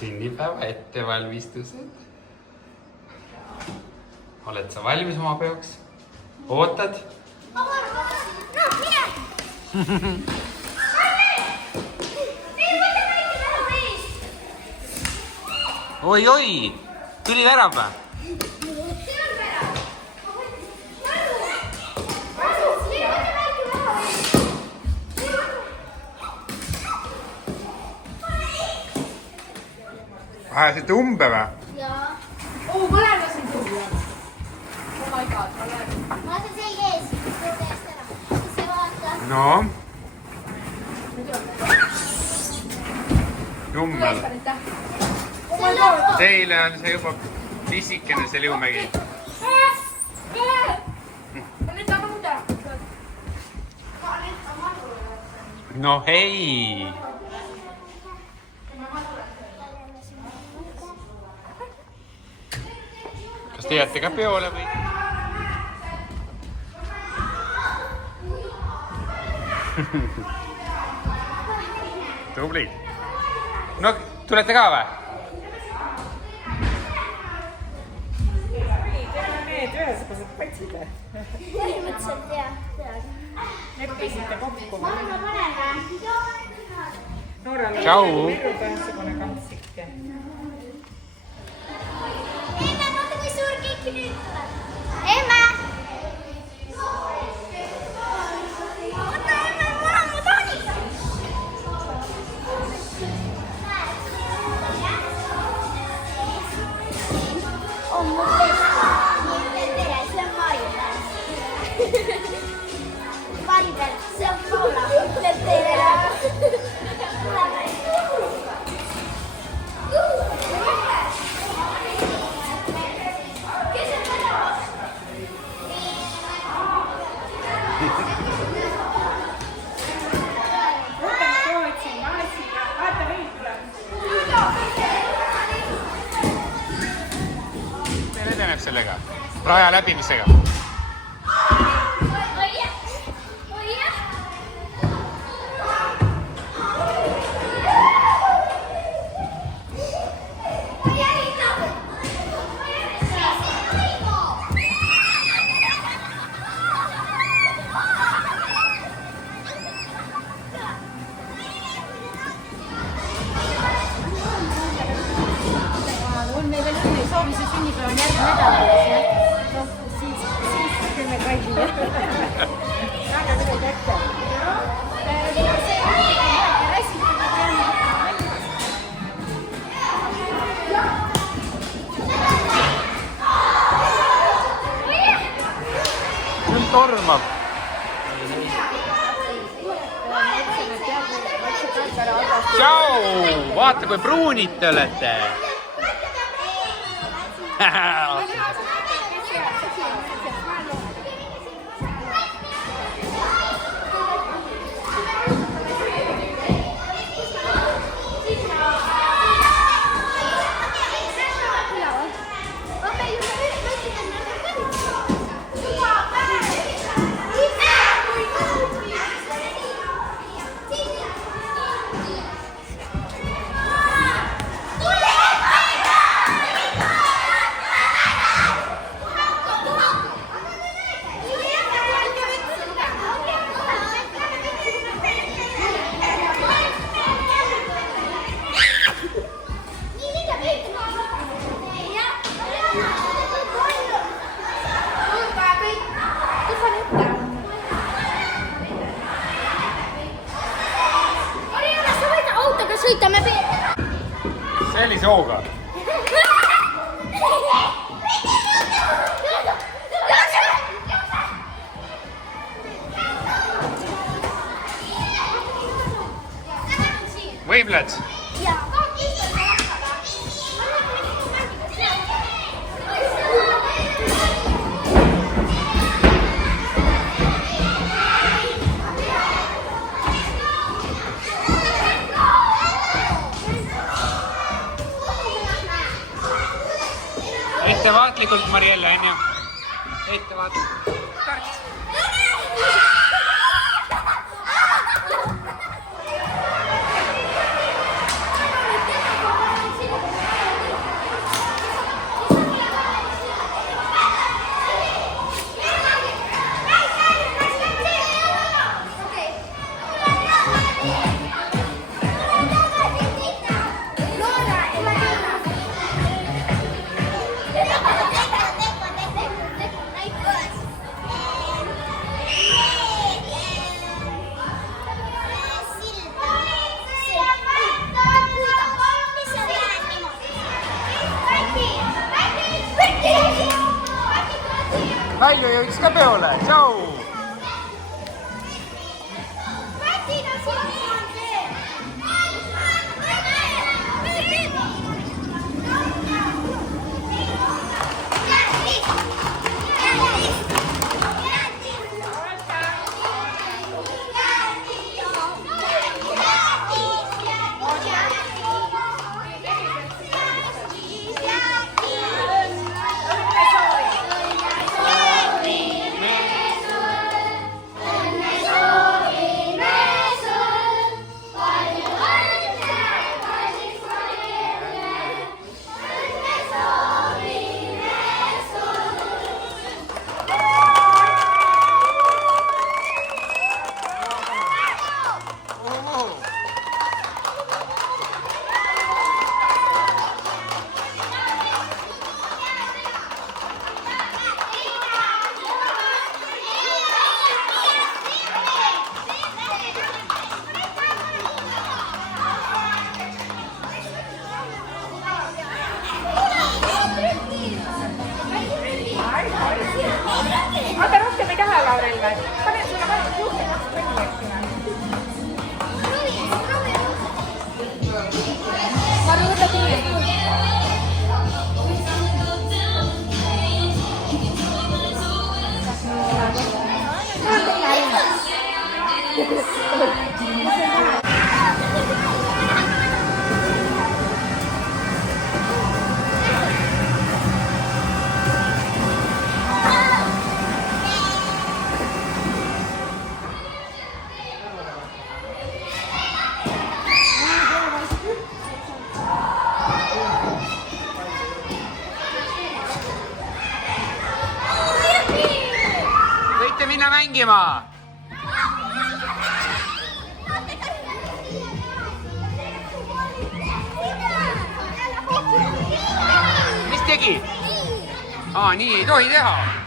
sünnipäeva ettevalmistused. Oled sa valmis oma peoks? Ootad? No, mine! Oi, tuli värab või? Ajasite umbe või? Jaa. Ma lasin tulla. Oh my god, ma lasin. Ma lasen selge ees. Juurde eest ära. Siis ei vaata. No. Jummel. Teile on see juba pisikene see Liumägi. No hei! Kas te jääte ka peole või? Tubli. No, tulete ka või? Need ühesugused patsid. Põhimõtteliselt jah. Leppisite kokku. Ma panen. Noorale Tšau. ühesugune kantsike. Emme, vaata kui suur kõik nüüd tuleb. Emme! Oota, Emme, ma tahan ikka. On mul tõesti. See on Maribel. Maribel, see on Paula. Ütleb teile. Meil edeneb sellega. Raja läbimisega. Soovisin sünnipäev on järgmine nädal. Siis teeme kalli. Väga midagi ette. Nüüd tormab. Tšau! Vaata, kui pruunid te olete. Sõitame Sellise hooga. Võimled. Ettevaatlikult, Marielle, on ju? Ettevaatlikult. Välju jõudis ka peole, tšau! Ota rohkem ei taha, Laurel või? Pane sulle vaja juurde kaks põnni, eks ole. Maru, võta kinni. Võite minna mängima! Mis tegi? Nii ei tohi teha!